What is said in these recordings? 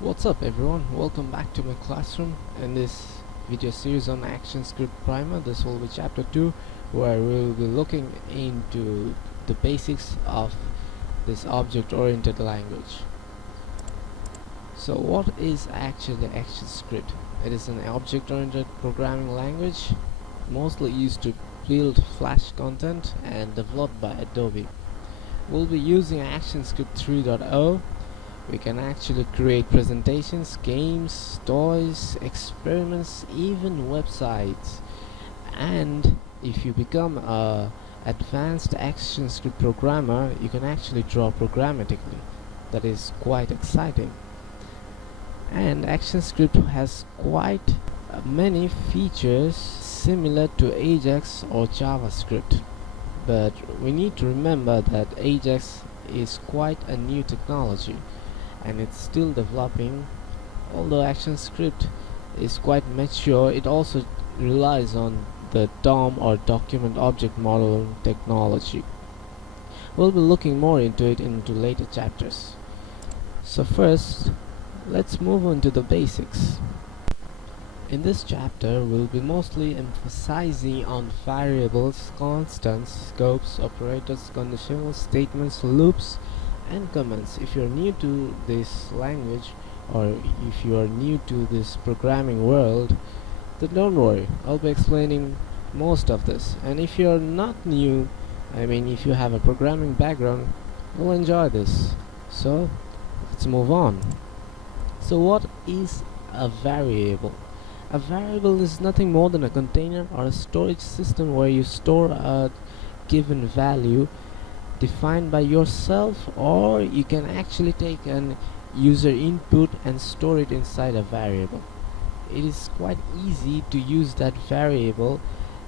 What's up everyone, welcome back to my classroom. In this video series on Actionscript primer, this will be chapter 2, where we will be looking into the basics of this object-oriented language. So what is actually Actionscript? It is an object-oriented programming language mostly used to build Flash content and developed by Adobe. We'll be using Actionscript 3.0. We can actually create presentations, games, toys, experiments, even websites. And if you become a advanced ActionScript programmer, you can actually draw programmatically. That is quite exciting. And ActionScript has quite many features similar to Ajax or JavaScript. But we need to remember that Ajax is quite a new technology and it's still developing. Although ActionScript is quite mature, it also relies on the DOM or document object model technology. We'll be looking more into it into later chapters. So first, let's move on to the basics. In this chapter, we'll be mostly emphasizing on variables, constants, scopes, operators, conditional statements, loops, and comments. If you're new to this language or if you are new to this programming world, then don't worry, I'll be explaining most of this. And if you're not new, if you have a programming background, you'll enjoy this. So let's move on. So what is a variable? A variable is nothing more than a container or a storage system where you store a given value defined by yourself, or you can actually take an user input and store it inside a variable. It is quite easy to use that variable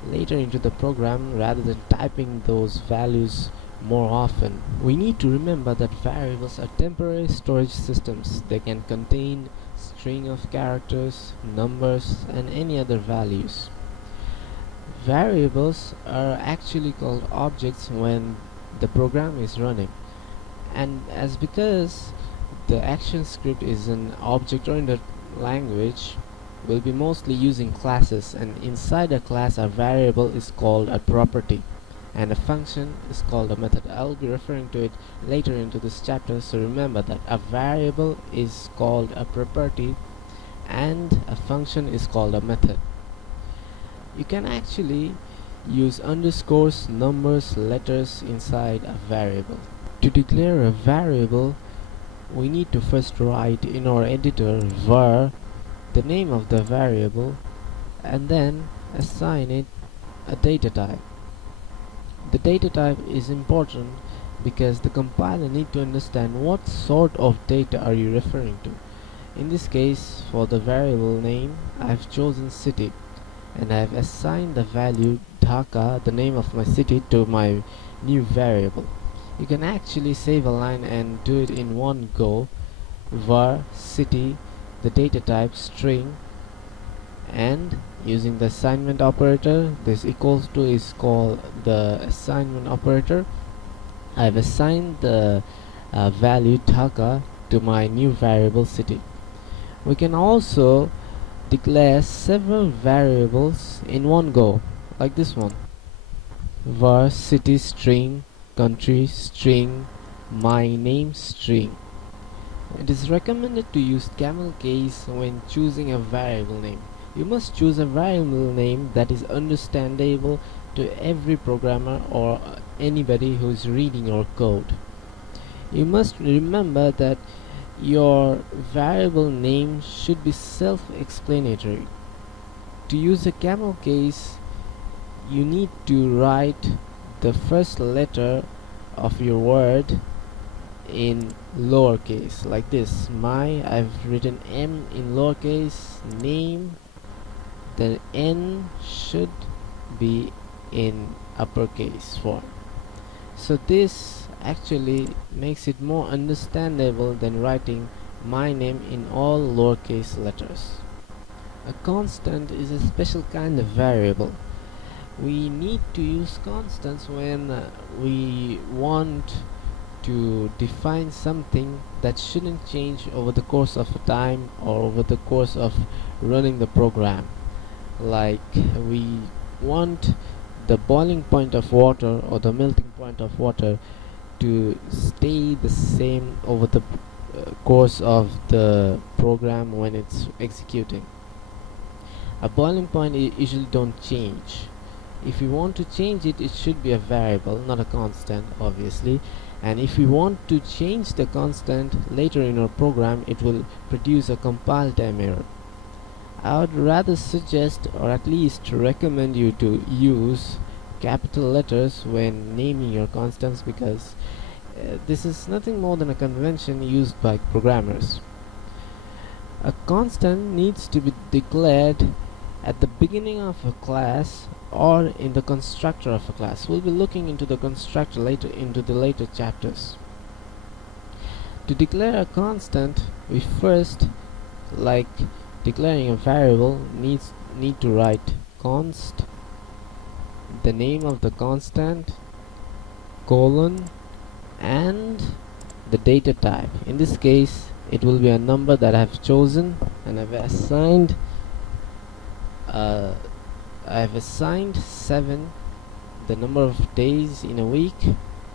later into the program rather than typing those values more often. We need to remember that variables are temporary storage systems. They can contain string of characters, numbers, and any other values. Variables are actually called objects when the program is running, and as because the ActionScript is an object-oriented language, we'll be mostly using classes, and inside a class a variable is called a property and a function is called a method. I'll be referring to it later into this chapter, so remember that a variable is called a property and a function is called a method. You can actually use underscores, numbers, letters inside a variable. To declare a variable, we need to first write in our editor var, the name of the variable, and then assign it a data type. The data type is important because the compiler needs to understand what sort of data are you referring to. In this case, for the variable name, I've chosen city, and I've assigned the value Dhaka, the name of my city, to my new variable. You can actually save a line and do it in one go. Var city, the data type string, and using the assignment operator, this equals to is called the assignment operator. I've assigned the value Dhaka to my new variable city. We can also declare several variables in one go, like this one: var city string, country string, my name string. It is recommended to use camel case when choosing a variable name. You must choose a variable name that is understandable to every programmer or anybody who is reading your code. You must remember that your variable name should be self-explanatory. To use a camel case, you need to write the first letter of your word in lowercase, like this. I've written M in lowercase, name, the N should be in uppercase form. So this actually makes it more understandable than writing my name in all lowercase letters. A constant is a special kind of variable. We need to use constants when we want to define something that shouldn't change over the course of time or over the course of running the program. Like we want the boiling point of water or the melting point of water to stay the same over the course of the program when it's executing. A boiling point usually don't change. If we want to change it, it should be a variable, not a constant, obviously. And if we want to change the constant later in our program, it will produce a compile time error. I would rather suggest, or at least recommend you to use capital letters when naming your constants, because this is nothing more than a convention used by programmers. A constant needs to be declared at the beginning of a class or in the constructor of a class. We'll be looking into the constructor later into the later chapters. To declare a constant, we first, like declaring a variable, need to write const, the name of the constant, colon, and the data type. In this case, it will be a number that I've chosen, and I've assigned 7, the number of days in a week,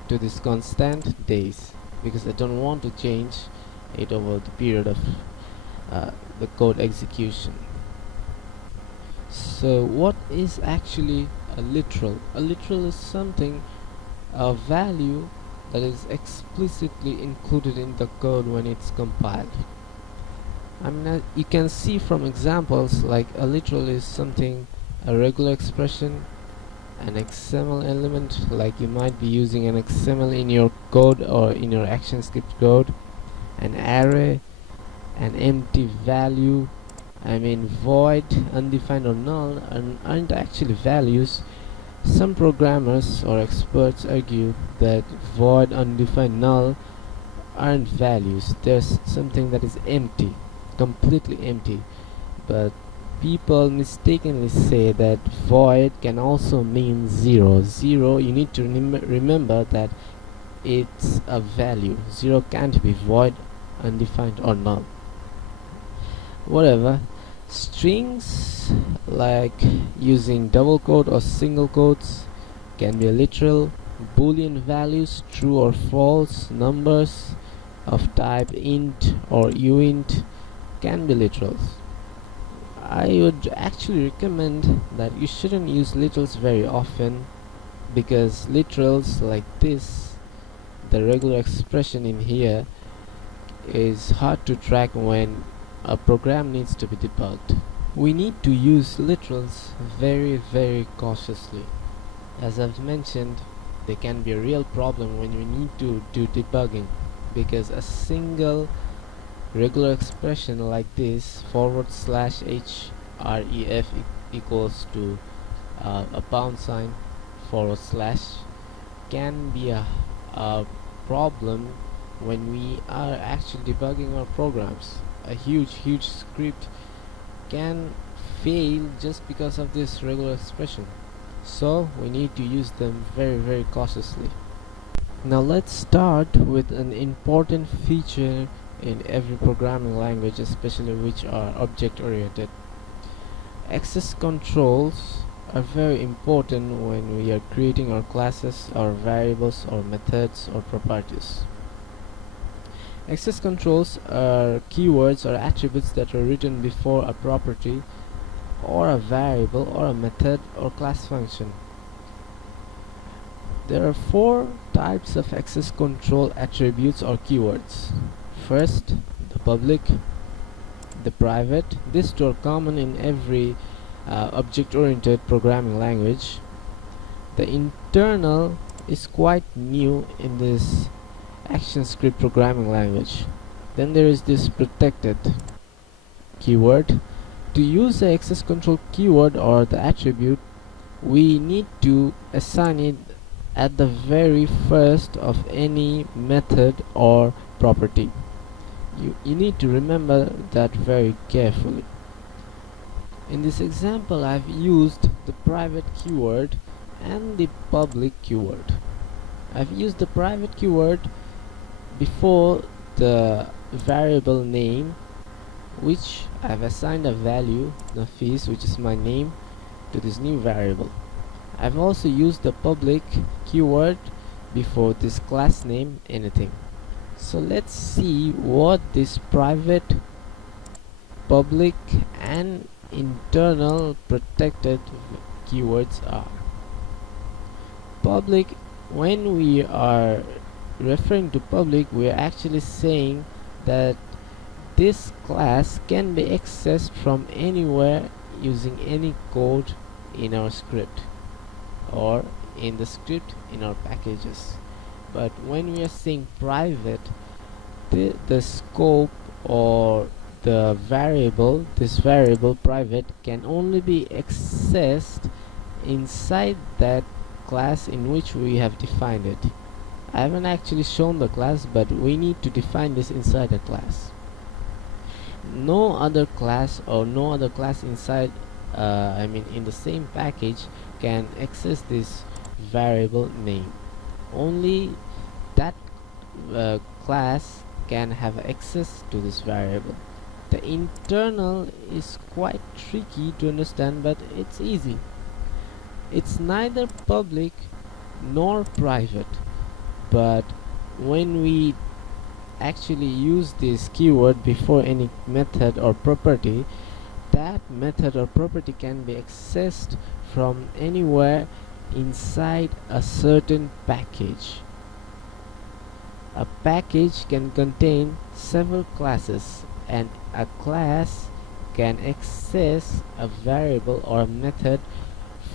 to this constant days, because I don't want to change it over the period of the code execution. So what is actually a literal? A literal is something, a value that is explicitly included in the code when it's compiled. I mean, you can see from examples, like a literal is something, a regular expression, an XML element, like you might be using an XML in your code or in your Actionscript code, an array, an empty value. I mean, void, undefined, or null aren't actually values. Some programmers or experts argue that void, undefined, null aren't values. There's something that is empty, completely empty. But people mistakenly say that void can also mean 0. 0, you need to remember that it's a value. 0 can't be void, undefined, or null. Whatever. Strings, like using double quote or single quotes, can be a literal. Boolean values, true or false, numbers of type int or uint, can be literals. I would actually recommend that you shouldn't use literals very often, because literals like this, the regular expression in here, is hard to track when a program needs to be debugged. We need to use literals very cautiously. As I've mentioned, they can be a real problem when we need to do debugging, because a single regular expression like this, /href equals to a $, can be a problem when we are actually debugging our programs. A huge script can fail just because of this regular expression. So we need to use them very cautiously. Now let's start with an important feature in every programming language, especially which are object oriented. Access controls are very important when we are creating our classes, our variables, or methods, or properties. Access controls are keywords or attributes that are written before a property or a variable or a method or class function. There are 4 types of access control attributes or keywords. First, the public, the private. These two are common in every object-oriented programming language. The internal is quite new in this Actionscript programming language. Then there is this protected keyword. To use the access control keyword or the attribute, we need to assign it at the very first of any method or property. You need to remember that very carefully. In this example, I've used the private keyword and the public keyword. I've used the private keyword before the variable name, which I've assigned a value, Nafis, which is my name, to this new variable. I've also used the public keyword before this class name anything. So let's see what this private, public and internal protected keywords are. Public, when we are referring to public, we are actually saying that this class can be accessed from anywhere using any code in our script or in the script in our packages. But when we are saying private, the scope or the variable, this variable private, can only be accessed inside that class in which we have defined it. I haven't actually shown the class, but we need to define this inside a class. No other class or no other class inside in the same package can access this variable name. Only that class can have access to this variable. The internal is quite tricky to understand, but it's easy. It's neither public nor private, but when we actually use this keyword before any method or property, that method or property can be accessed from anywhere inside a certain package. A package can contain several classes, and a class can access a variable or a method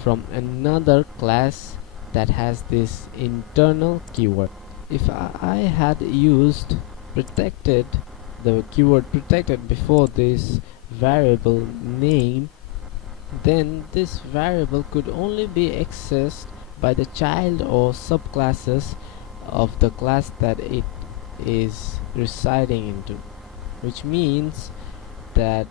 from another class that has this internal keyword. If I had used protected, the keyword protected before this variable name, then this variable could only be accessed by the child or subclasses of the class that it is residing into, which means that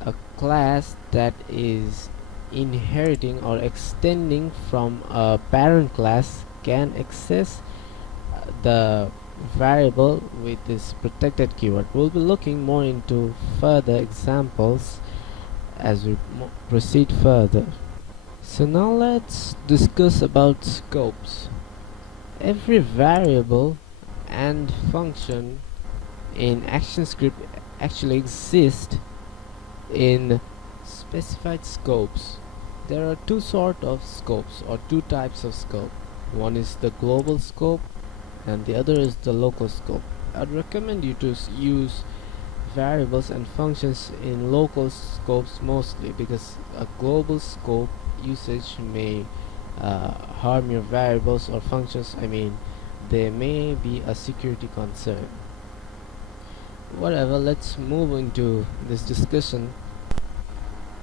a class that is inheriting or extending from a parent class can access the variable with this protected keyword. We'll be looking more into further examples as we proceed further. So now let's discuss about scopes. Every variable and function in Actionscript actually exists in specified scopes. There are two sort of scopes or two types of scope. One is the global scope and the other is the local scope. I'd recommend you to use variables and functions in local scopes mostly, because a global scope usage may harm your variables or functions. There may be a security concern. Whatever, let's move into this discussion.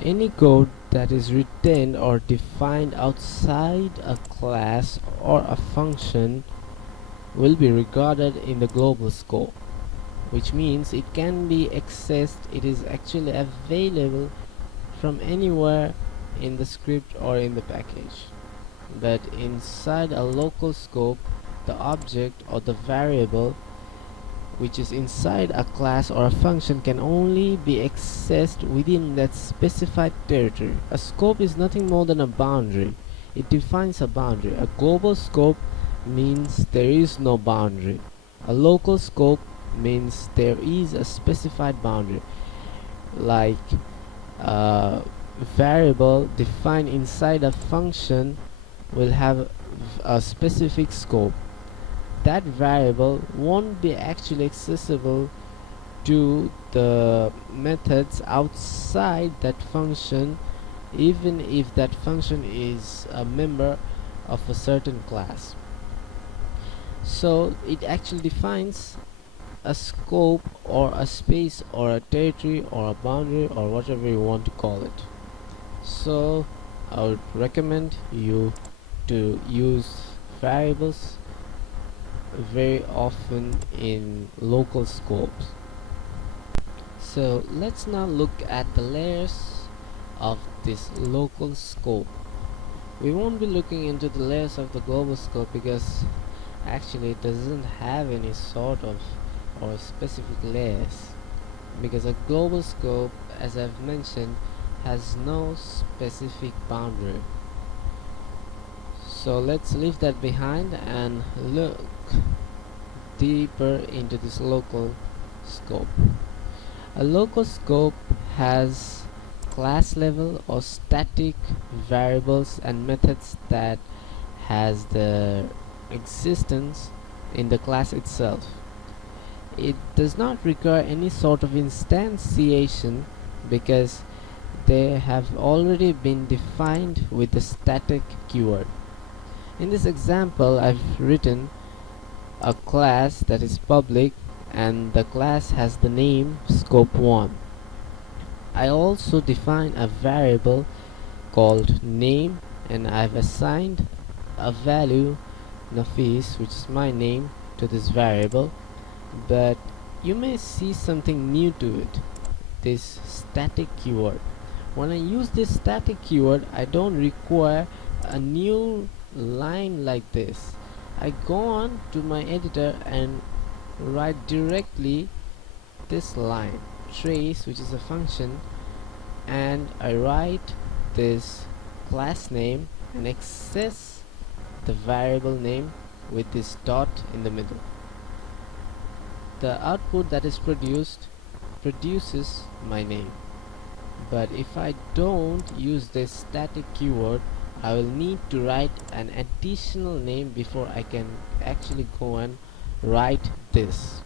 Any code that is retained or defined outside a class or a function will be regarded in the global scope, which means it can be accessed, it is actually available from anywhere in the script or in the package. But inside a local scope, the object or the variable which is inside a class or a function can only be accessed within that specified territory. A scope is nothing more than a boundary. It defines a boundary. A global scope means there is no boundary. A local scope means there is a specified boundary, like a variable defined inside a function will have a specific scope. That variable won't be actually accessible to the methods outside that function, even if that function is a member of a certain class. So it actually defines a scope or a space or a territory or a boundary or whatever you want to call it. So I would recommend you to use variables very often in local scopes. So let's now look at the layers of this local scope. We won't be looking into the layers of the global scope because actually doesn't have any sort of or specific layers, because a global scope, as I've mentioned, has no specific boundary. So let's leave that behind and look deeper into this local scope. A local scope has class level or static variables and methods that has the existence in the class itself. It does not require any sort of instantiation because they have already been defined with the static keyword. In this example, I've written a class that is public and the class has the name scope1. I also define a variable called name, and I've assigned a value Nafis, which is my name, to this variable. But you may see something new to it, this static keyword. When I use this static keyword, I don't require a new line like this. I go on to my editor and write directly this line trace, which is a function, and I write this class name and access the variable name with this dot in the middle. The output that is produces my name. But if I don't use this static keyword, I will need to write an additional name before I can actually go and write this.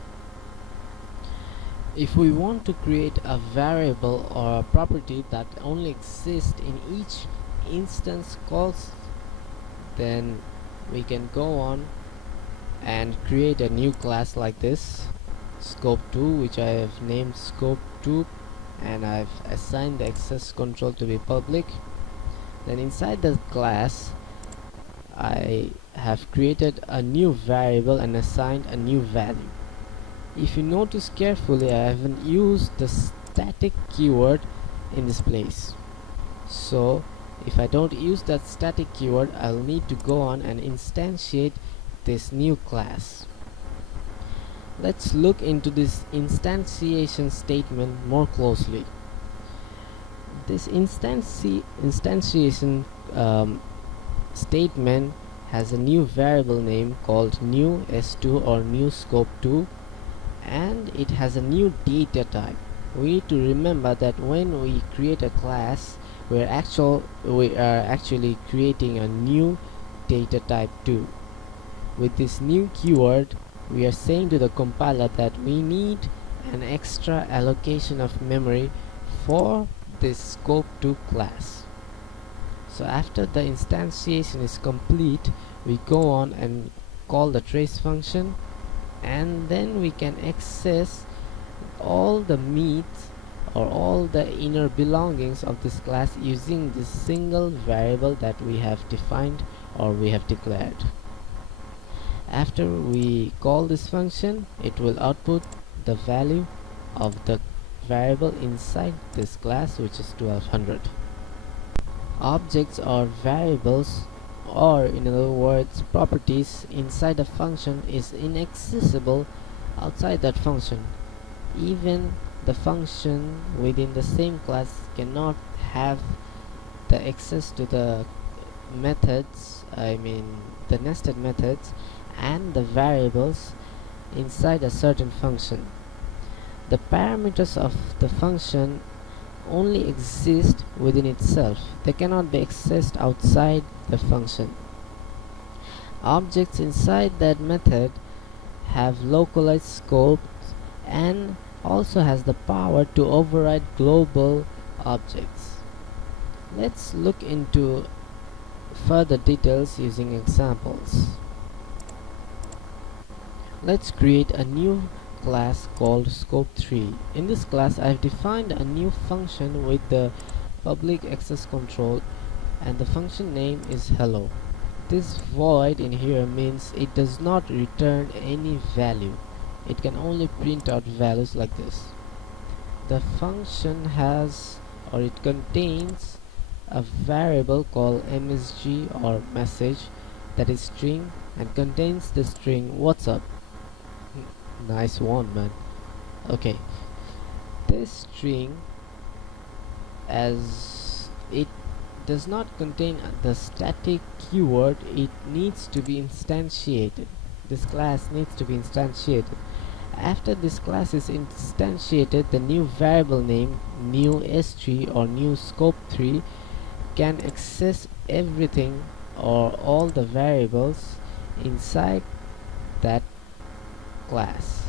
If we want to create a variable or a property that only exists in each instance calls, then we can go on and create a new class like this, scope2, which I have named scope2, and I've assigned the access control to be public. Then inside the class I have created a new variable and assigned a new value. If you notice carefully, I haven't used the static keyword in this place. So if I don't use that static keyword, I'll need to go on and instantiate this new class. Let's look into this instantiation statement more closely. This instantiation statement has a new variable name called new s2 or new scope2, and it has a new data type. We need to remember that when we create a class, we are actually creating a new data type too. With this new keyword, we are saying to the compiler that we need an extra allocation of memory for this scope2 class. So after the instantiation is complete, we go on and call the trace function, and then we can access all the meat or all the inner belongings of this class using this single variable that we have defined or we have declared. After we call this function, it will output the value of the variable inside this class, which is 1200. Objects or variables, or in other words properties inside a function, is inaccessible outside that function. Even the function within the same class cannot have the access to the methods, the nested methods and the variables inside a certain function. The parameters of the function only exist within itself. They cannot be accessed outside the function. Objects inside that method have localized scopes and also has the power to override global objects. Let's look into further details using examples. Let's create a new class called scope3. In this class, I've defined a new function with the public access control, and the function name is hello. This void in here means it does not return any value. It can only print out values like this. The function has, or it contains, a variable called msg or message, that is string, and contains the string "what's up." Nice one, man. Okay, this string, as it does not contain the static keyword, it needs to be instantiated. This class needs to be instantiated. After this class is instantiated, the new variable name, new s3 or new scope3, can access everything or all the variables inside that class.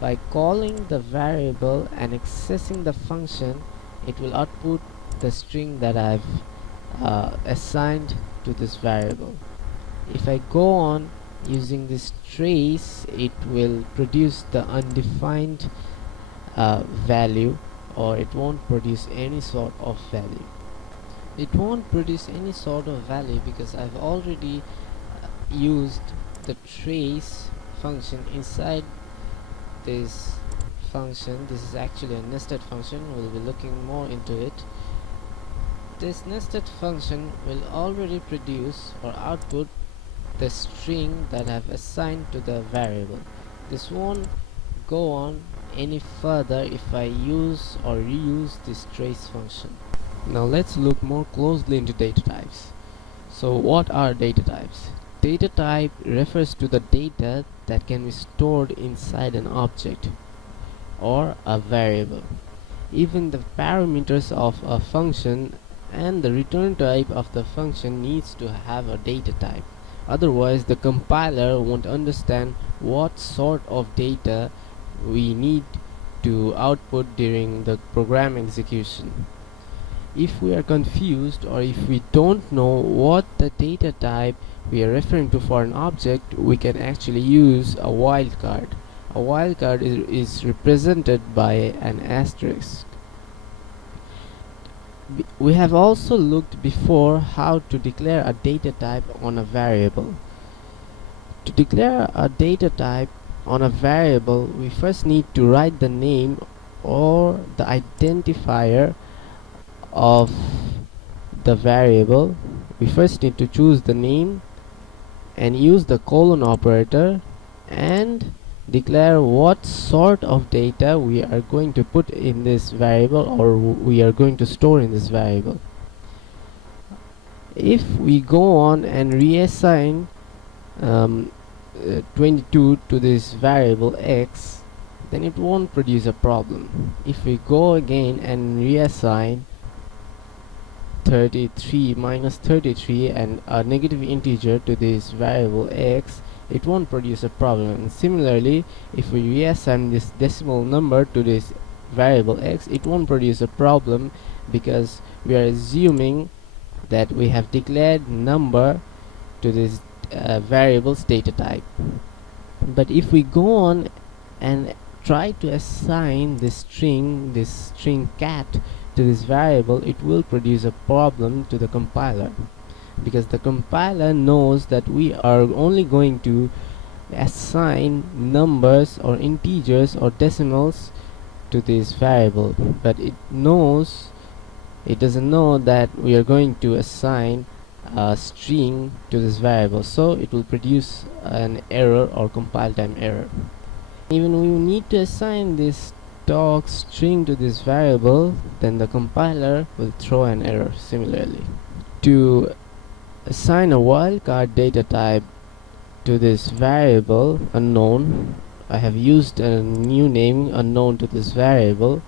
By calling the variable and accessing the function, it will output the string that I've assigned to this variable. If I go on using this trace, it will produce the undefined value, or it won't produce any sort of value. It won't produce any sort of value because I've already used the trace function inside this function. This is actually a nested function. We'll be looking more into it. This nested function will already produce or output the string that I've assigned to the variable. This won't go on any further if I use or reuse this trace function. Now let's look more closely into data types. So what are data types? Data type refers to the data that can be stored inside an object or a variable. Even the parameters of a function and the return type of the function needs to have a data type. Otherwise, the compiler won't understand what sort of data we need to output during the program execution. If we are confused, or if we don't know what the data type we are referring to for an object, we can actually use a wildcard. A wildcard is represented by an asterisk. We have also looked before how to declare a data type on a variable. To declare a data type on a variable, we first need to write the name or the identifier of the variable. We first need to choose the name and use the colon operator and declare what sort of data we are going to put in this variable, or we are going to store in this variable. If we go on and reassign 22 to this variable x, then it won't produce a problem. If we go again and reassign 33 minus 33 and a negative integer to this variable x, it won't produce a problem. And similarly, if we reassign this decimal number to this variable x, it won't produce a problem because we are assuming that we have declared number to this variable's data type. But if we go on and try to assign this string cat to this variable, it will produce a problem to the compiler, because the compiler knows that we are only going to assign numbers or integers or decimals to this variable, but it doesn't know that we are going to assign a string to this variable, so it will produce an error or compile time error. Even we need to assign this dog string to this variable, then the compiler will throw an error similarly. To assign a wildcard data type to this variable unknown, I have used a new name unknown to this variable.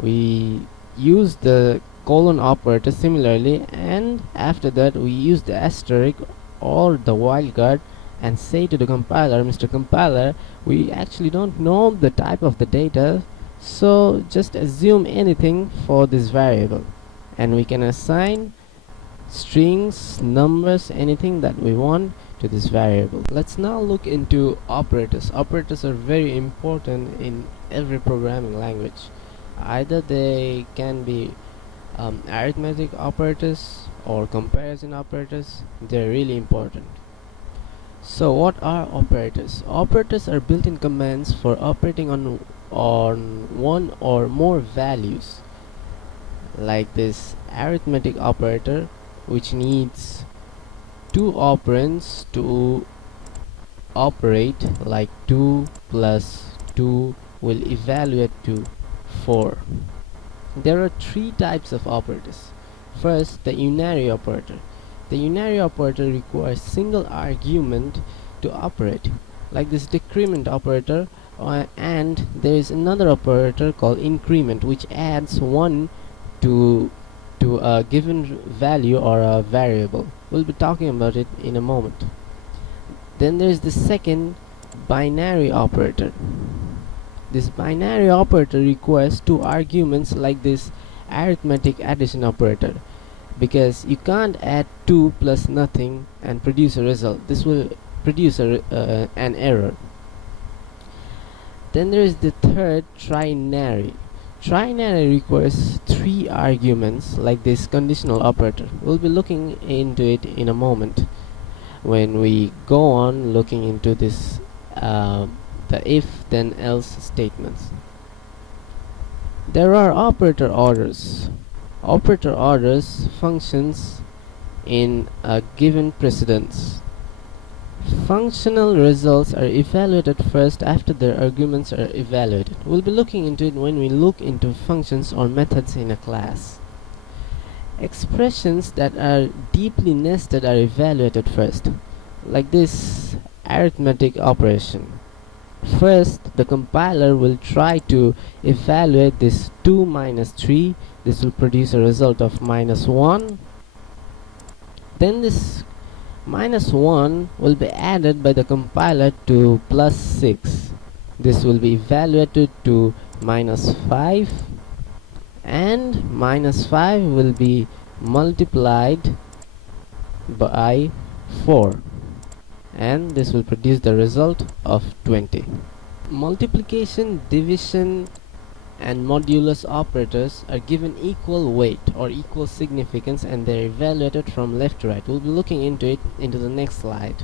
We use the colon operator similarly, and after that we use the asterisk or the wildcard and say to the compiler, Mr. Compiler, we actually don't know the type of the data, so just assume anything for this variable, and we can assign strings, numbers, anything that we want to this variable. Let's now look into operators. Operators are very important in every programming language. Either they can be arithmetic operators or comparison operators. They're really important. So what are operators? Operators are built-in commands for operating on one or more values, like this arithmetic operator, which needs two operands to operate, like 2 plus 2 will evaluate to 4. There are three types of operators. First, the unary operator. The unary operator requires single argument to operate, like this decrement operator, and there is another operator called increment, which adds 1 to a given value or a variable. We'll be talking about it in a moment. Then there is the second binary operator. This binary operator requires two arguments, like this arithmetic addition operator, because you can't add 2 plus nothing and produce a result. This will produce an error. Then there is the third trinary. Trinary requires three arguments, like this conditional operator. We'll be looking into it in a moment when we go on looking into this the if then else statements. There are operator orders. Operator orders functions in a given precedence. Functional results are evaluated first after their arguments are evaluated. We'll be looking into it when we look into functions or methods in a class. Expressions that are deeply nested are evaluated first, like this arithmetic operation. First, the compiler will try to evaluate this 2 minus 3. This will produce a result of -1. Then this -1 will be added by the compiler to +6. This will be evaluated to -5, and -5 will be multiplied by 4, and this will produce the result of 20. Multiplication, division, and modulus operators are given equal weight or equal significance, and they're evaluated from left to right. We'll be looking into it into the next slide.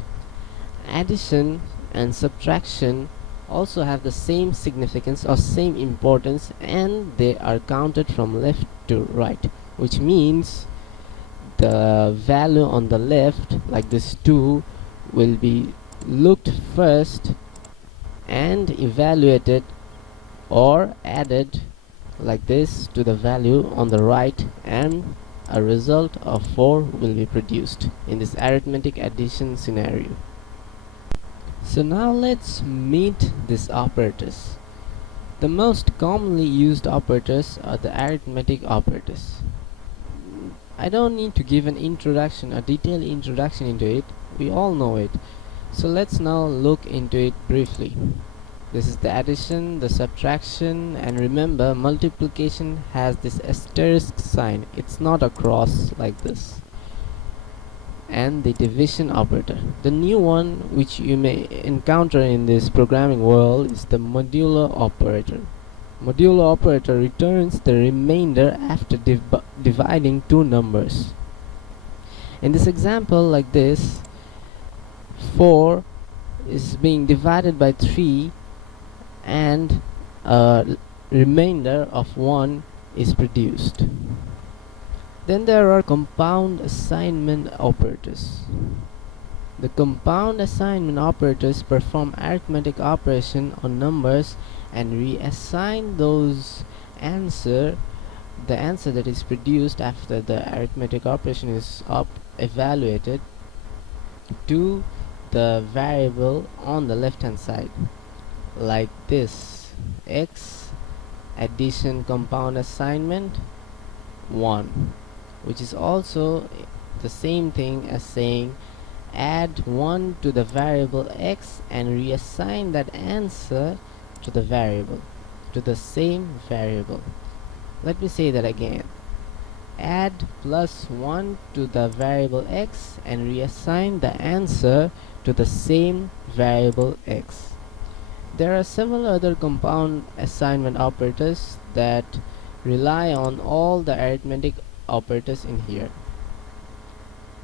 Addition and subtraction also have the same significance or same importance, and they are counted from left to right, which means the value on the left, like this 2, will be looked first and evaluated or added like this to the value on the right, and a result of 4 will be produced in this arithmetic addition scenario. So now let's meet these operators. The most commonly used operators are the arithmetic operators. I don't need to give an introduction, a detailed introduction into it. We all know it. So let's now look into it briefly. This is the addition, the subtraction, and remember, multiplication has this asterisk sign. It's not a cross like this. And the division operator. The new one which you may encounter in this programming world is the modulo operator. Modulo operator returns the remainder after dividing two numbers. In this example, like this, 4 is being divided by 3, and a remainder of 1 is produced. Then there are compound assignment operators. The compound assignment operators perform arithmetic operation on numbers and reassign the answer that is produced after the arithmetic operation is evaluated to the variable on the left hand side, like this: x addition compound assignment 1, which is also the same thing as saying add 1 to the variable x and reassign that answer to the same variable. Let me say that again: add +1 to the variable x and reassign the answer to the same variable x. There are several other compound assignment operators that rely on all the arithmetic operators in here.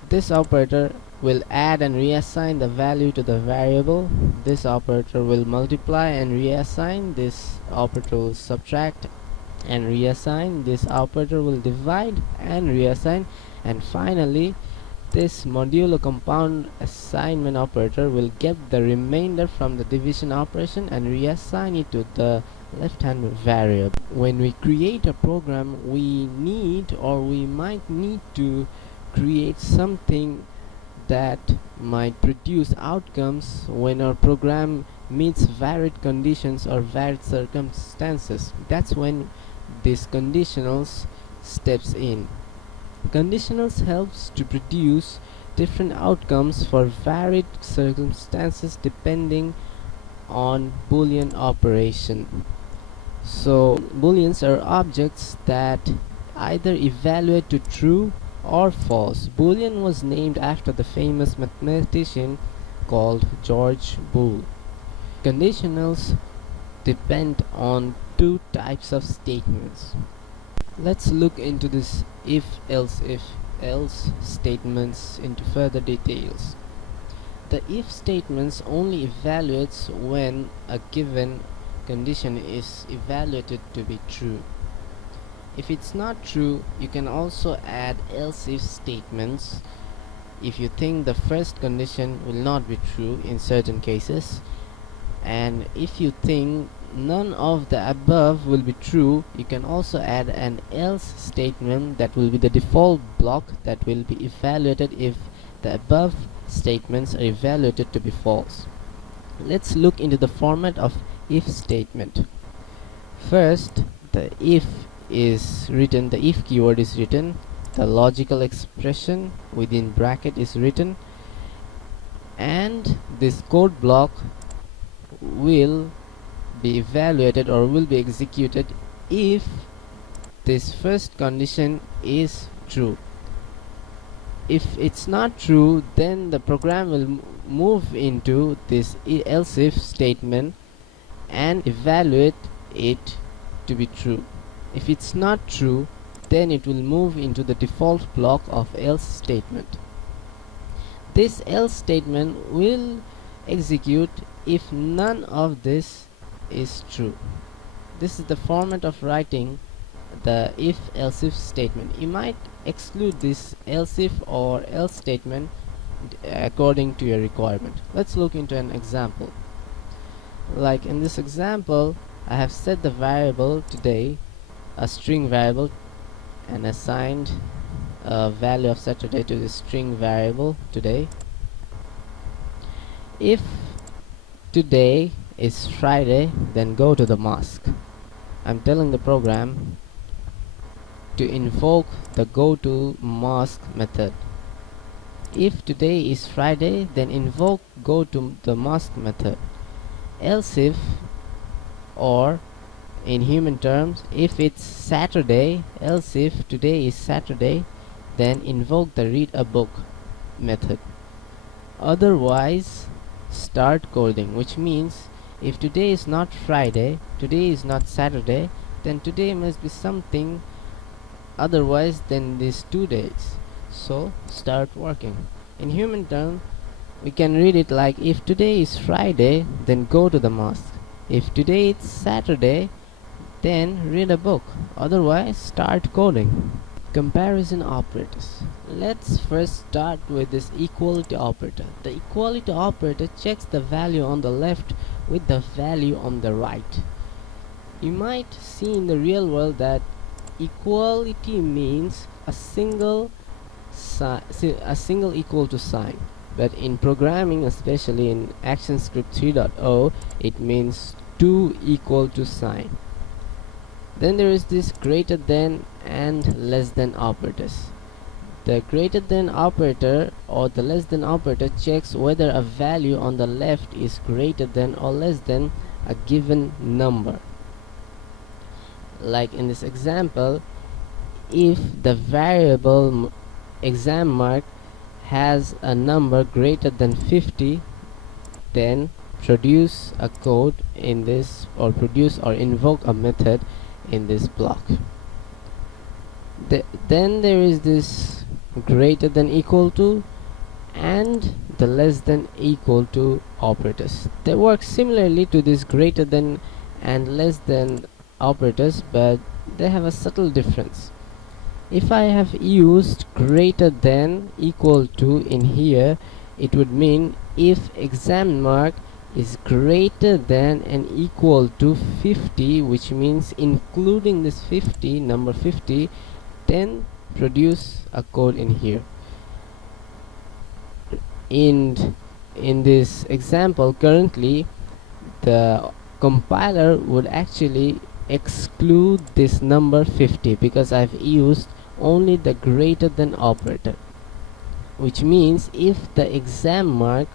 This operator will add and reassign the value to the variable. This operator will multiply and reassign. This operator will subtract and reassign. This operator will divide and reassign. And finally, This modulo compound assignment operator will get the remainder from the division operation and reassign it to the left-hand variable. When we create a program, we need or we might need to create something that might produce outcomes when our program meets varied conditions or varied circumstances. That's when this conditionals steps in. Conditionals helps to produce different outcomes for varied circumstances depending on Boolean operation. So Booleans are objects that either evaluate to true or false. Boolean was named after the famous mathematician called George Boole. Conditionals depend on two types of statements. Let's look into this if else statements into further details. The if statements only evaluates when a given condition is evaluated to be true. If it's not true, you can also add else if statements if you think the first condition will not be true in certain cases, and if you think none of the above will be true, you can also add an else statement that will be the default block that will be evaluated if the above statements are evaluated to be false. Let's look into the format of if statement. First, the if is written, the if keyword is written, the logical expression within bracket is written, and this code block will be evaluated or will be executed if this first condition is true. If it's not true, then the program will move into this else if statement and evaluate it to be true. If it's not true, then it will move into the default block of else statement. This else statement will execute if none of this is true. This is the format of writing the if else if statement. You might exclude this else if or else statement according to your requirement. Let's look into an example. Like in this example, I have set the variable today, a string variable, and assigned a value of Saturday to the string variable today. If today is Friday, then go to the mosque. I'm telling the program to invoke the go to mosque method. If today is Friday, then invoke go to the mosque method. Else if, or in human terms, if it's Saturday, else if today is Saturday, then invoke the read a book method. Otherwise, start coding, which means if today is not Friday, today is not Saturday, then today must be something otherwise than these 2 days. So start working. In human term, we can read it like if today is Friday, then go to the mosque. If today is Saturday, then read a book. Otherwise, start coding. Comparison operators. Let's first start with this equality operator. The equality operator checks the value on the left with the value on the right. You might see in the real world that equality means a single equal to sign, but in programming, especially in Actionscript 3.0, it means two equal to sign. Then there is this greater than and less than operators. The greater than operator or the less than operator checks whether a value on the left is greater than or less than a given number. Like in this example, if the variable exam mark has a number greater than 50, then produce a code in this, or produce or invoke a method in this block. Then there is this greater than equal to and the less than equal to operators. They work similarly to this greater than and less than operators, but they have a subtle difference. If I have used greater than equal to in here, it would mean if exam mark is greater than and equal to 50, which means including this 50, number 50, then produce a code in here. In this example, currently the compiler would actually exclude this number 50 because I've used only the greater than operator, which means if the exam mark,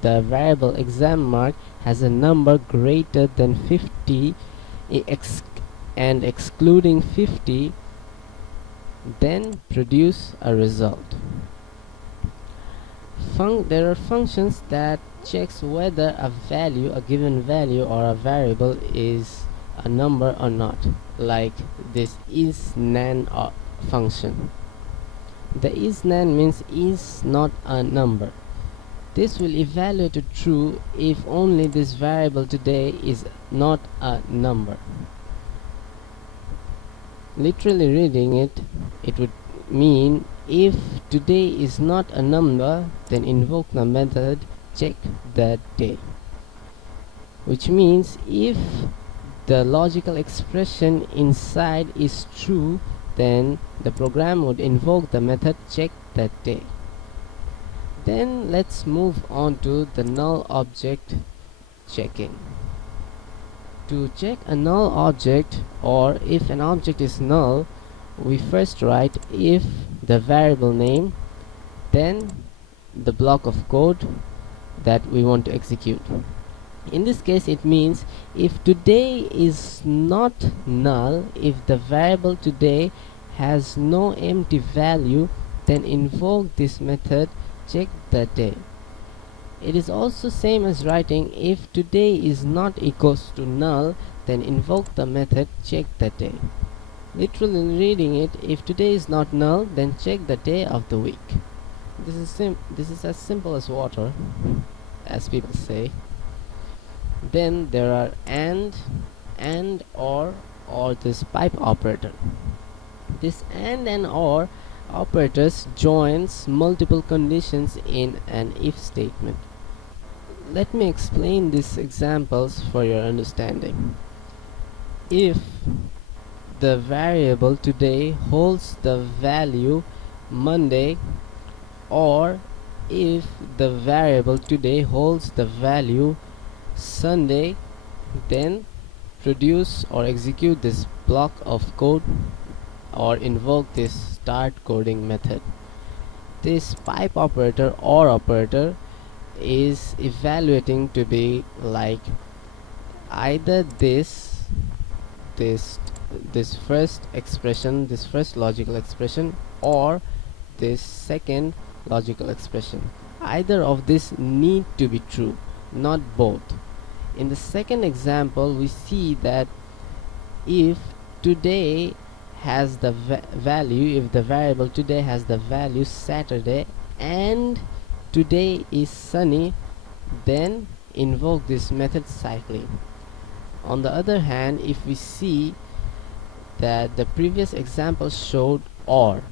the variable exam mark, has a number greater than 50 and excluding 50, then produce a result. There are functions that checks whether a value, a given value or a variable is a number or not, like this isNan function. The isNan means is not a number. This will evaluate to true if only this variable today is not a number. Literally reading it, it would mean if today is not a number, then invoke the method check the day, which means if the logical expression inside is true, then the program would invoke the method check that day. Then let's move on to the null object checking. To check a null object, or if an object is null, we first write if the variable name, then the block of code that we want to execute. In this case, it means if today is not null, if the variable today has no empty value, then invoke this method check the day. It is also same as writing if today is not equals to null, then invoke the method check the day. Literally reading it, if today is not null, then check the day of the week. This is as simple as water, as people say. Then there are and or this pipe operator. This and or operators joins multiple conditions in an if statement. Let me explain these examples for your understanding. If the variable today holds the value Monday, or if the variable today holds the value Sunday, then produce or execute this block of code or invoke this start coding method. This pipe operator or operator is evaluating to be like either this first expression, this first logical expression, or this second logical expression. Either of this need to be true, not both. In the second example, we see that if today has the value, if the variable today has the value Saturday and today is sunny, then invoke this method cycling. On the other hand, if we see that the previous example showed or,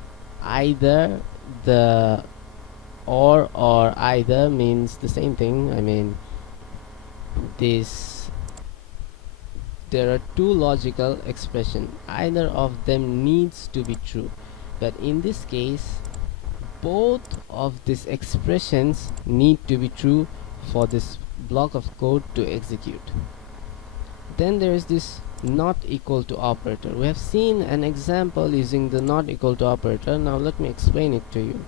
either the or either means the same thing. I mean, there are two logical expressions, either of them needs to be true, but in this case both of these expressions need to be true for this block of code to execute. Then there is this not equal to operator. We have seen an example using the not equal to operator. Now let me explain it to you.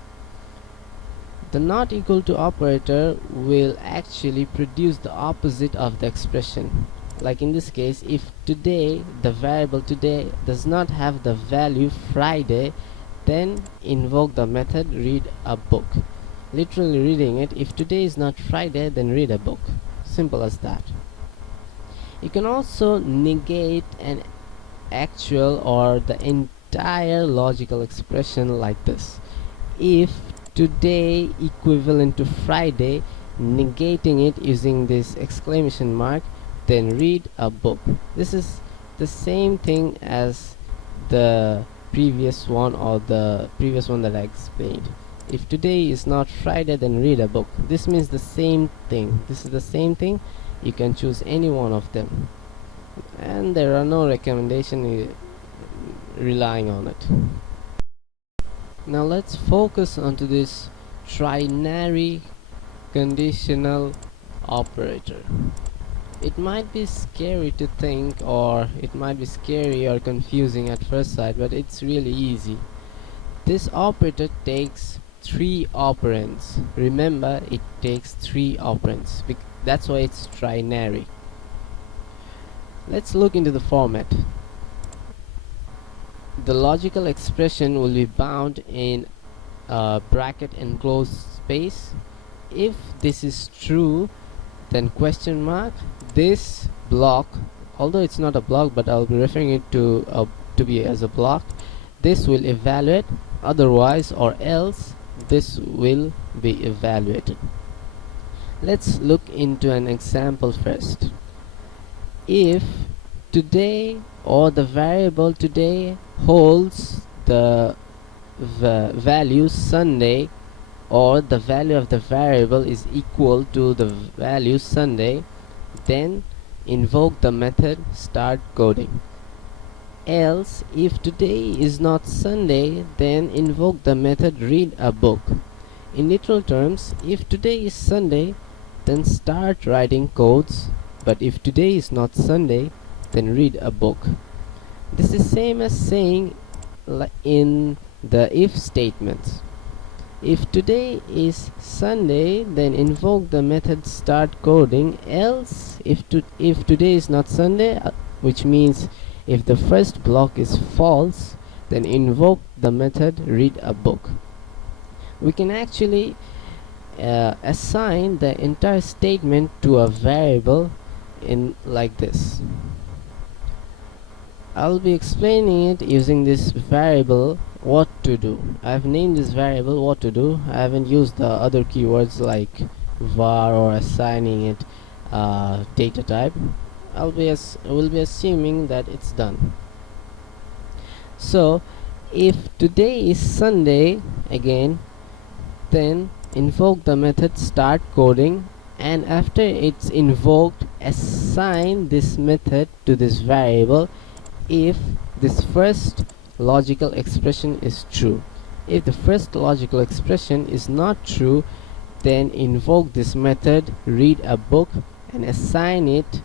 The not equal to operator will actually produce the opposite of the expression. Like in this case, if today, the variable today does not have the value Friday, then invoke the method read a book. Literally reading it, if today is not Friday, then read a book. Simple as that. You can also negate an actual or the entire logical expression like this. If today equivalent to Friday, negating it using this exclamation mark, then read a book. This is the same thing as the previous one or the previous one that I explained. If today is not Friday, then read a book. This means the same thing. This is the same thing. You can choose any one of them, and there are no recommendation relying on it. Now let's focus onto this ternary conditional operator. It might be scary to think, or it might be scary or confusing at first sight, but it's really easy. This operator takes 3 operands. Remember, it takes 3 operands. That's why it's ternary. Let's look into the format. The logical expression will be bound in a bracket enclosed space. If this is true, then question mark, this block, although it's not a block, but I'll be referring it to be as a block, this will evaluate, otherwise or else this will be evaluated. Let's look into an example first. If today, or the variable today, holds the value Sunday, or the value of the variable is equal to the value Sunday, then invoke the method start coding. Else, if today is not Sunday, then invoke the method read a book. In literal terms, if today is Sunday, then start writing codes, but if today is not Sunday, then read a book. This is same as saying in the if statements. If today is Sunday, then invoke the method start coding. Else, if today is not Sunday, which means if the first block is false, then invoke the method read a book. We can actually assign the entire statement to a variable in like this. I'll be explaining it using this variable what to do. I've named this variable what to do. I haven't used the other keywords like var or assigning it data type. Will be assuming that it's done. So if today is Sunday again, then invoke the method start coding, and after it's invoked, assign this method to this variable if this first logical expression is true. If the first logical expression is not true, then invoke this method read a book and assign it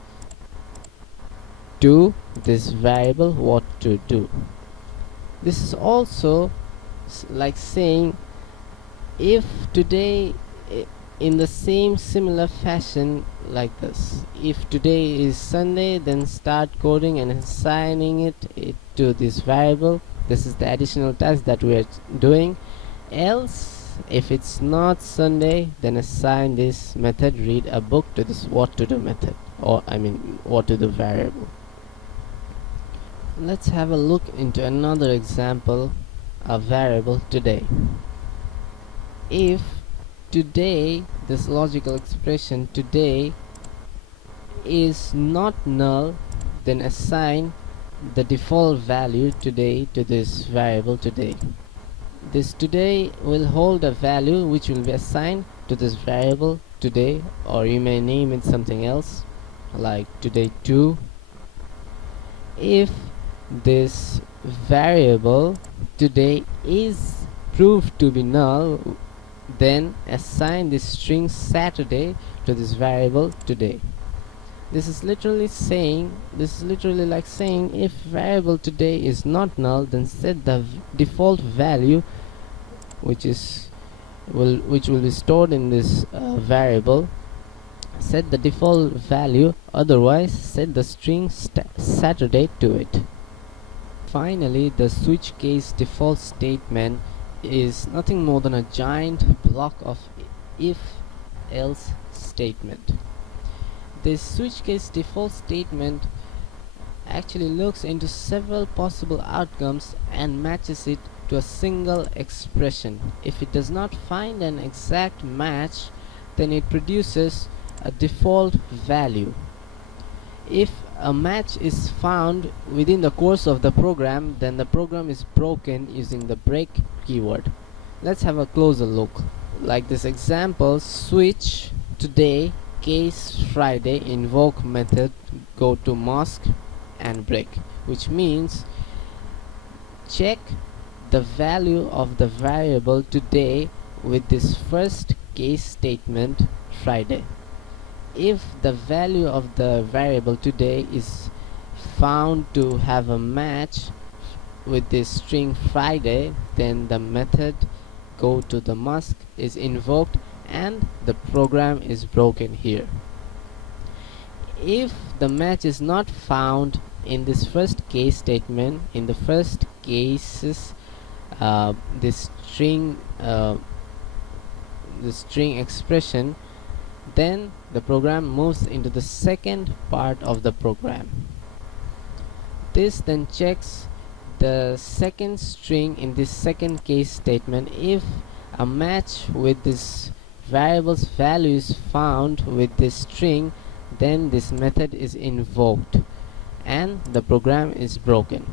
to this variable what to do. This is also like saying if today, in the same similar fashion like this. If today is Sunday, then start coding and assigning it to this variable. This is the additional task that we are doing. Else, if it's not Sunday, then assign this method read a book to this what to do method, or I mean what to do variable. Let's have a look into another example, a variable today. If today, this logical expression today is not null, then assign the default value today to this variable today. This today will hold a value which will be assigned to this variable today, or you may name it something else like today 2. If this variable today is proved to be null, then assign this string Saturday to this variable today. This is literally like saying if variable today is not null, then set the default value which will be stored in this variable. Set the default value, otherwise set the string Saturday to it. Finally, the switch case default statement is nothing more than a giant block of if-else statement. This switch case default statement actually looks into several possible outcomes and matches it to a single expression. If it does not find an exact match, then it produces a default value. If a match is found within the course of the program, then the program is broken using the break keyword. Let's have a closer look. Like this example, switch today case Friday invoke method go to mask and break, which means check the value of the variable today with this first case statement Friday. If the value of the variable today is found to have a match with this string Friday, then the method go to the mask is invoked and the program is broken here. If the match is not found in this first case statement, in the first cases this string expression, then the program moves into the second part of the program. This then checks the second string in this second case statement. If a match with this variable's value is found with this string, then this method is invoked and the program is broken.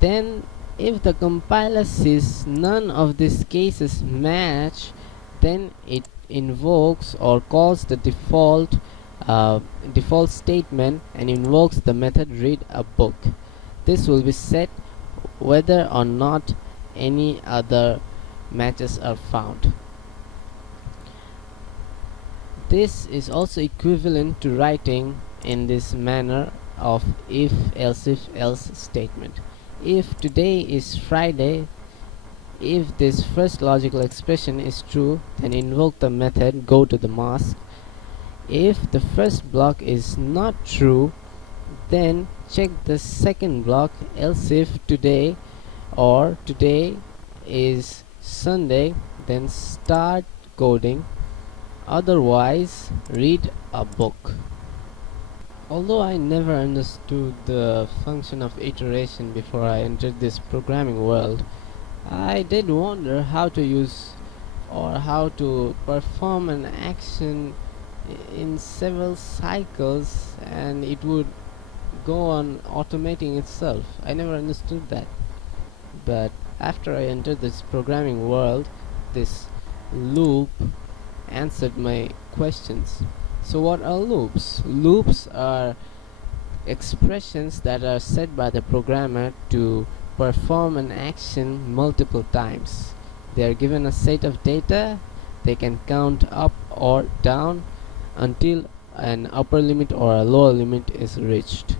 Then if the compiler sees none of these cases match, then it invokes or calls the default statement and invokes the method read a book. This will be set whether or not any other matches are found. This is also equivalent to writing in this manner of if else statement. If today is Friday, if this first logical expression is true, then invoke the method go to the mask. If the first block is not true, then check the second block, else if today or today is Sunday, then start coding, otherwise read a book. Although I never understood the function of iteration before I entered this programming world, I did wonder how to use or how to perform an action in several cycles and it would go on automating itself. I never understood that. But after I entered this programming world, this loop answered my questions. So what are loops? Loops are expressions that are set by the programmer to perform an action multiple times. They are given a set of data. They can count up or down until an upper limit or a lower limit is reached.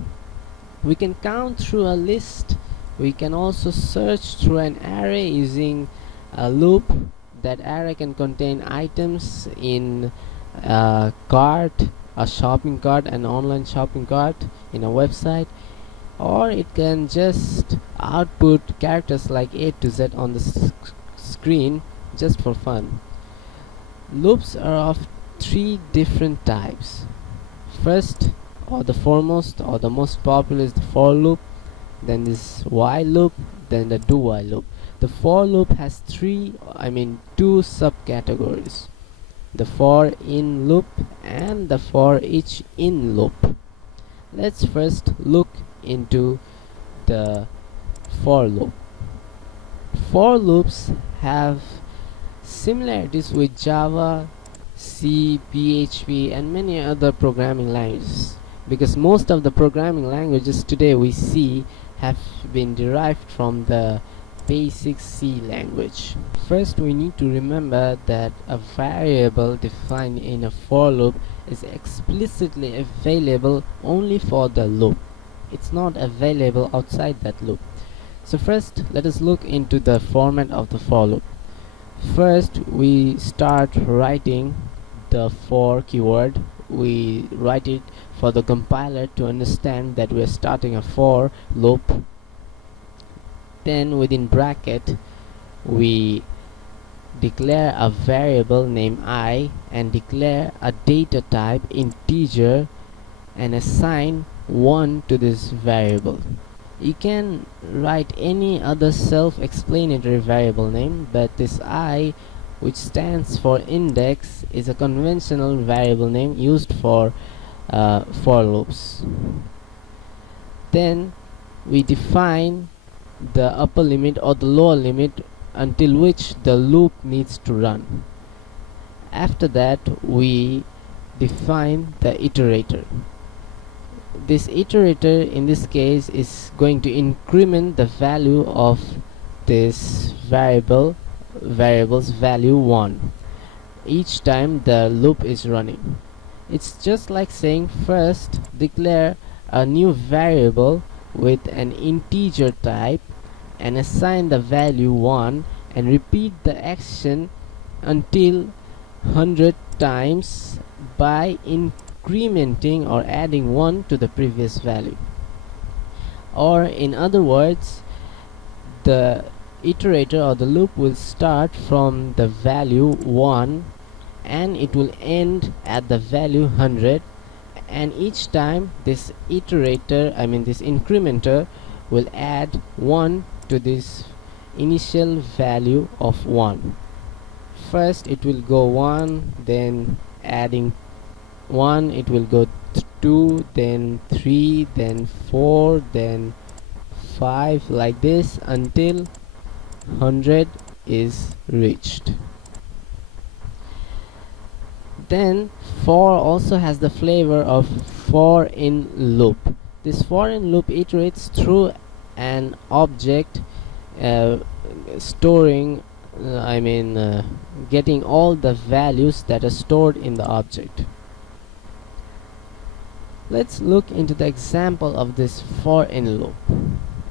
We can count through a list. We can also search through an array using a loop. That array can contain items in a cart, a shopping cart, an online shopping cart in a website, or it can just output characters like A to Z on the screen just for fun. Loops are of three different types. First, or the foremost or the most popular, is the for loop, then this while loop, then the do while loop. The for loop has two subcategories: the for in loop and the for each in loop. Let's first look into the for loop. For loops have similarities with Java, C, PHP and many other programming languages, because most of the programming languages today we see have been derived from the basic C language. First, we need to remember that a variable defined in a for loop is explicitly available only for the loop. It's not available outside that loop. So first, let us look into the format of the for loop. First, we start writing the for keyword. We write it for the compiler to understand that we are starting a for loop. Then within bracket we declare a variable named I and declare a data type integer and assign 1 to this variable. You can write any other self-explanatory variable name, but this I, which stands for index, is a conventional variable name used for for loops. Then we define the upper limit or the lower limit until which the loop needs to run. After that, we define the iterator. This iterator in this case is going to increment the value of this variable's value 1 each time the loop is running. It's just like saying first declare a new variable with an integer type and assign the value 1 and repeat the action until 100 times by incrementing or adding 1 to the previous value. Or in other words, the iterator or the loop will start from the value 1 and it will end at the value 100, and each time this incrementer will add 1 to this initial value of 1. First it will go 1, then adding 1 it will go 2, then 3, then 4, then 5, like this until 100 is reached. Then for also has the flavor of for in loop. This for in loop iterates through an object, storing getting all the values that are stored in the object. Let's look into the example of this for in loop.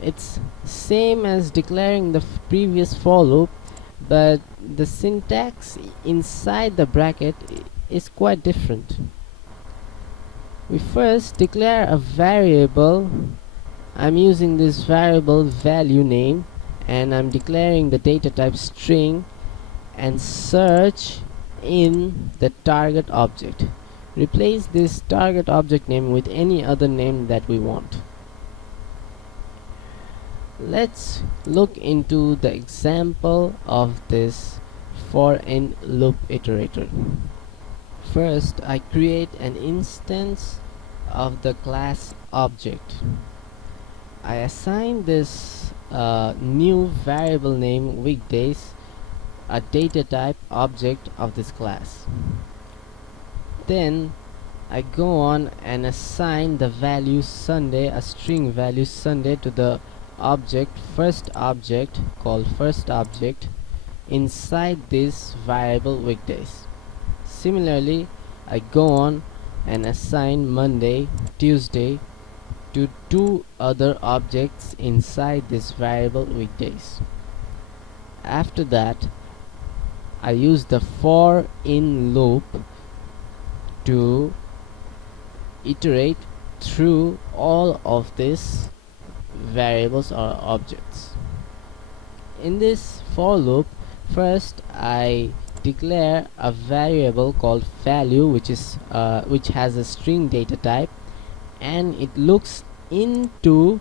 It's same as declaring the previous for loop, but the syntax inside the bracket is quite different. We first declare a variable. I'm using this variable value name and I'm declaring the data type string and search in the target object. Replace this target object name with any other name that we want. Let's look into the example of this for in loop iterator. First, I create an instance of the class object. I assign this new variable name weekdays a data type object of this class. Then I go on and assign the value Sunday, a string value Sunday, to the first object called first object inside this variable weekdays. Similarly, I go on and assign Monday, Tuesday to two other objects inside this variable weekdays. After that, I use the for in loop to iterate through all of these variables or objects. In this for loop, first I declare a variable called value, which has a string data type, and it looks into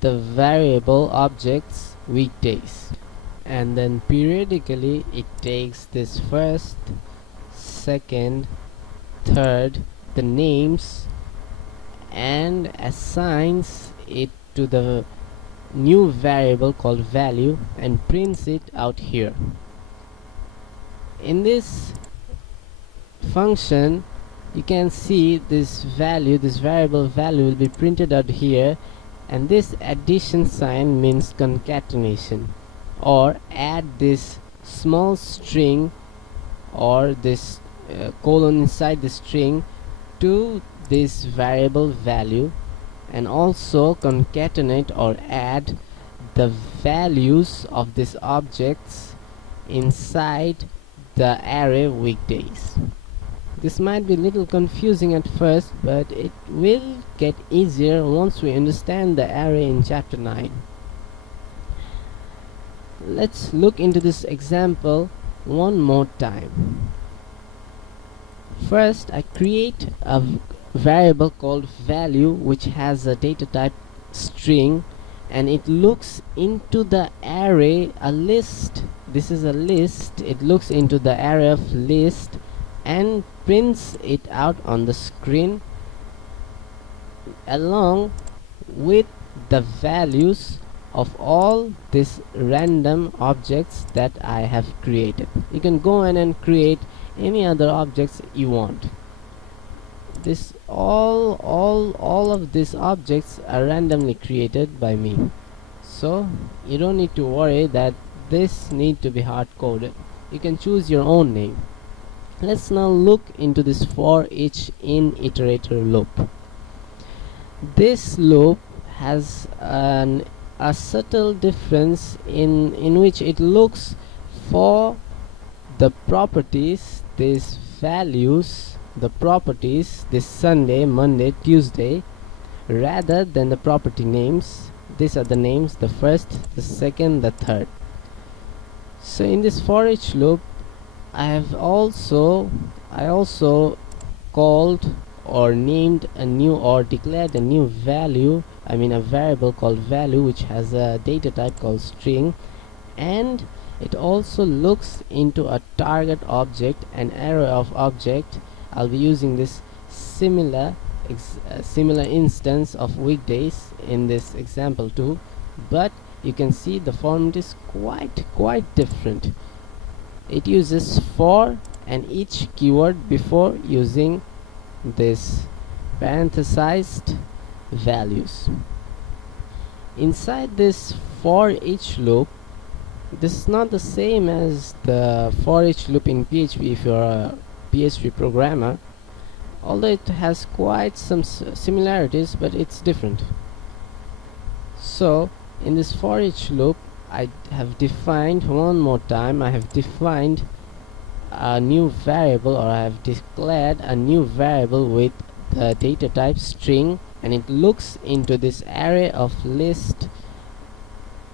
the variable objects weekdays, and then periodically it takes this first, second, third, the names, and assigns it to the new variable called value and prints it out here. In this function, you can see this variable value will be printed out here, and this addition sign means concatenation, or add this small string or this colon inside the string to this variable value, and also concatenate or add the values of these objects inside the array weekdays. This might be a little confusing at first, but it will get easier once we understand the array in chapter 9. Let's look into this example one more time. First, I create a variable called value, which has a data type string, and it looks into the array a list. This is a list. It looks into the array of list and prints it out on the screen along with the values of all these random objects that I have created. You can go in and create any other objects you want. This all of these objects are randomly created by me, so you don't need to worry that this need to be hard coded. You can choose your own name. Let's now look into this for each in iterator loop. This loop has a subtle difference in which it looks for the properties, these values, the properties, this Sunday, Monday, Tuesday, rather than the property names. These are the names, the first, the second, the third. So in this for each loop, I also called or named a new or declared a new value, I mean a variable called value, which has a data type called string, and it also looks into a target object, an array of object. I'll be using this similar instance of weekdays in this example too, but you can see the format is quite different. It uses for and each keyword before using this parenthesized values. Inside this for each loop, this is not the same as the for each loop in PHP if you're a PHP programmer, although it has quite some similarities, but it's different. So in this for each loop, I have defined one more time, I have defined a new variable, or I have declared a new variable with the data type string, and it looks into this array of list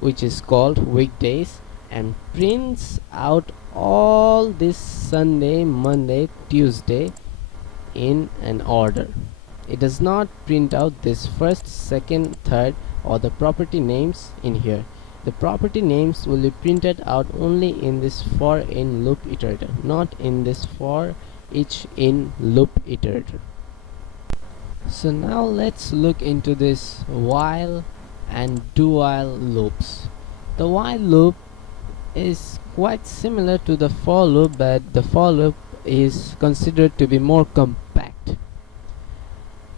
which is called weekdays and prints out all this Sunday, Monday, Tuesday in an order. It does not print out this first, second, third or the property names in here. The property names will be printed out only in this for in loop iterator, not in this for each in loop iterator. So now let's look into this while and do while loops. The while loop is quite similar to the for loop, but the for loop is considered to be more compact.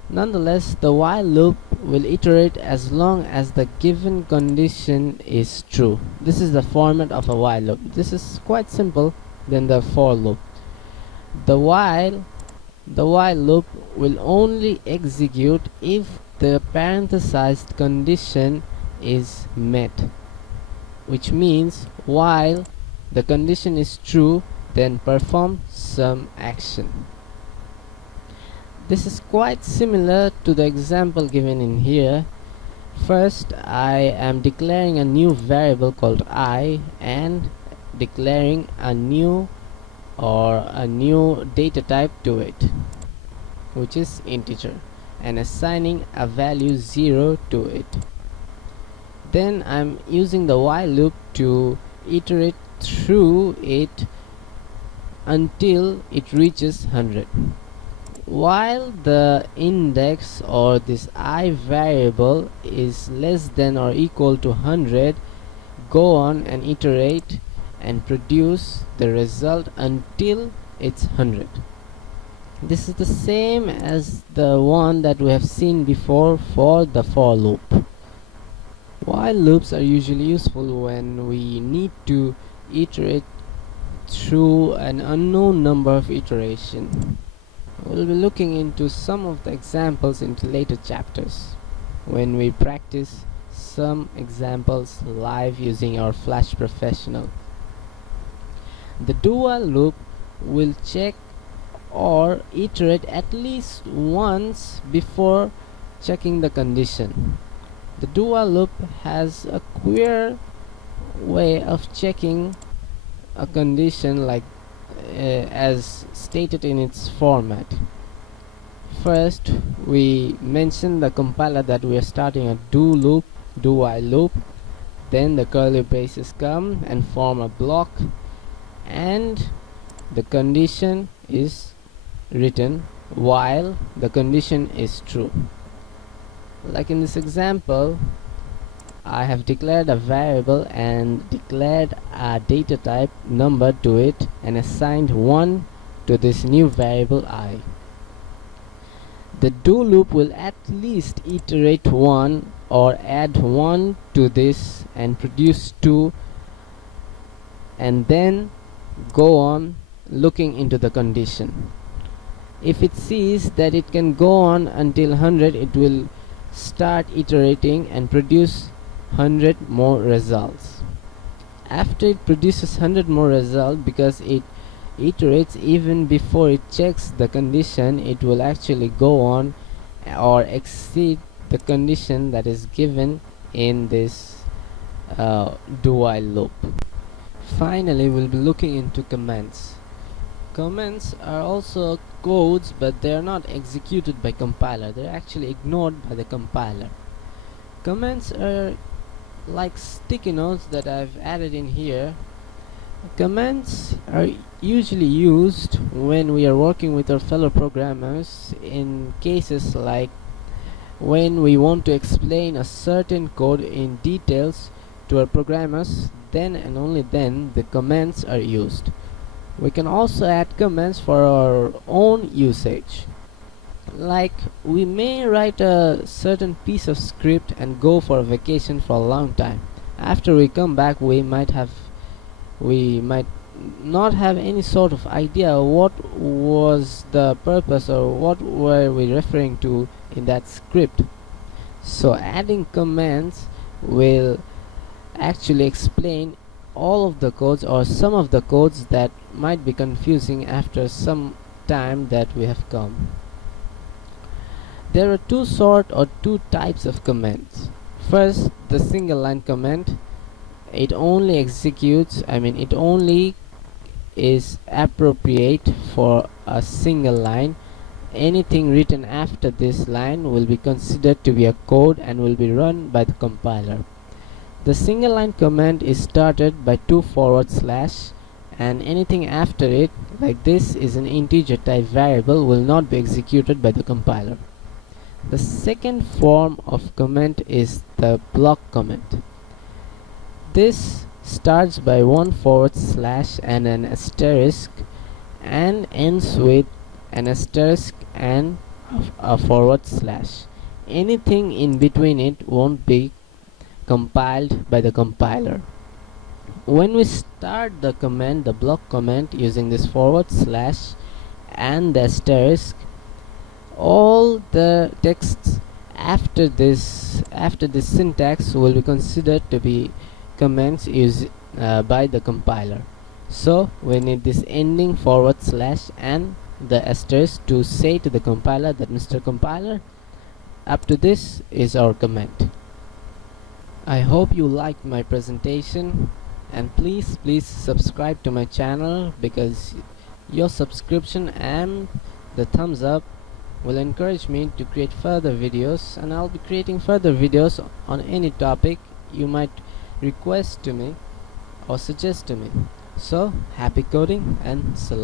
Nonetheless, the while loop will iterate as long as the given condition is true. This is the format of a while loop. This is quite simple than the for loop. The while loop will only execute if the parenthesized condition is met, which means while the condition is true, then perform some action. This is quite similar to the example given in here. First, I am declaring a new variable called I and declaring a new data type to it, which is integer, and assigning a value 0 to it. Then I'm using the while loop to iterate through it until it reaches 100. While the index or this I variable is less than or equal to 100, go on and iterate and produce the result until it's 100. This is the same as the one that we have seen before for the for loop. While loops are usually useful when we need to iterate through an unknown number of iterations. We'll be looking into some of the examples in later chapters when we practice some examples live using our Flash Professional. The do while loop will check or iterate at least once before checking the condition. The do while loop has a queer way of checking a condition like as stated in its format. First, we mention the compiler that we are starting a do while loop. Then the curly braces come and form a block, and the condition is written while the condition is true. Like in this example, I have declared a variable and declared a data type number to it and assigned 1 to this new variable I. The do loop will at least iterate 1 or add 1 to this and produce 2, and then go on looking into the condition. If it sees that it can go on until 100, it will start iterating and produce 100 more results. After it produces 100 more results, because it iterates even before it checks the condition, it will actually go on or exceed the condition that is given in this do while loop. Finally, we'll be looking into comments. Comments are also codes, but they are not executed by compiler. They're actually ignored by the compiler. Comments are like sticky notes that I've added in here. Comments are usually used when we are working with our fellow programmers in cases like when we want to explain a certain code in details to our programmers. Then and only then the comments are used. We can also add comments for our own usage. Like, we may write a certain piece of script and go for a vacation for a long time. After we come back, we might not have any sort of idea what was the purpose or what were we referring to in that script. So adding comments will actually explain all of the codes or some of the codes that might be confusing after some time that we have come. There are two types of comments. First, the single line comment. It only it only is appropriate for a single line. Anything written after this line will be considered to be a code and will be run by the compiler. The single line command is started by 2 /, and anything after it, like this is an integer type variable, will not be executed by the compiler. The second form of comment is the block comment. This starts by 1 / and an asterisk and ends with an asterisk and a /. Anything in between it won't be compiled by the compiler. When we start the command, the block comment, using this / and the asterisk, all the texts after this syntax will be considered to be comments used by the compiler. So we need this ending / and the asterisk to say to the compiler that Mr. Compiler, up to this is our comment. I hope you liked my presentation, and please subscribe to my channel, because your subscription and the thumbs up will encourage me to create further videos, and I'll be creating further videos on any topic you might request to me or suggest to me. So happy coding and salam.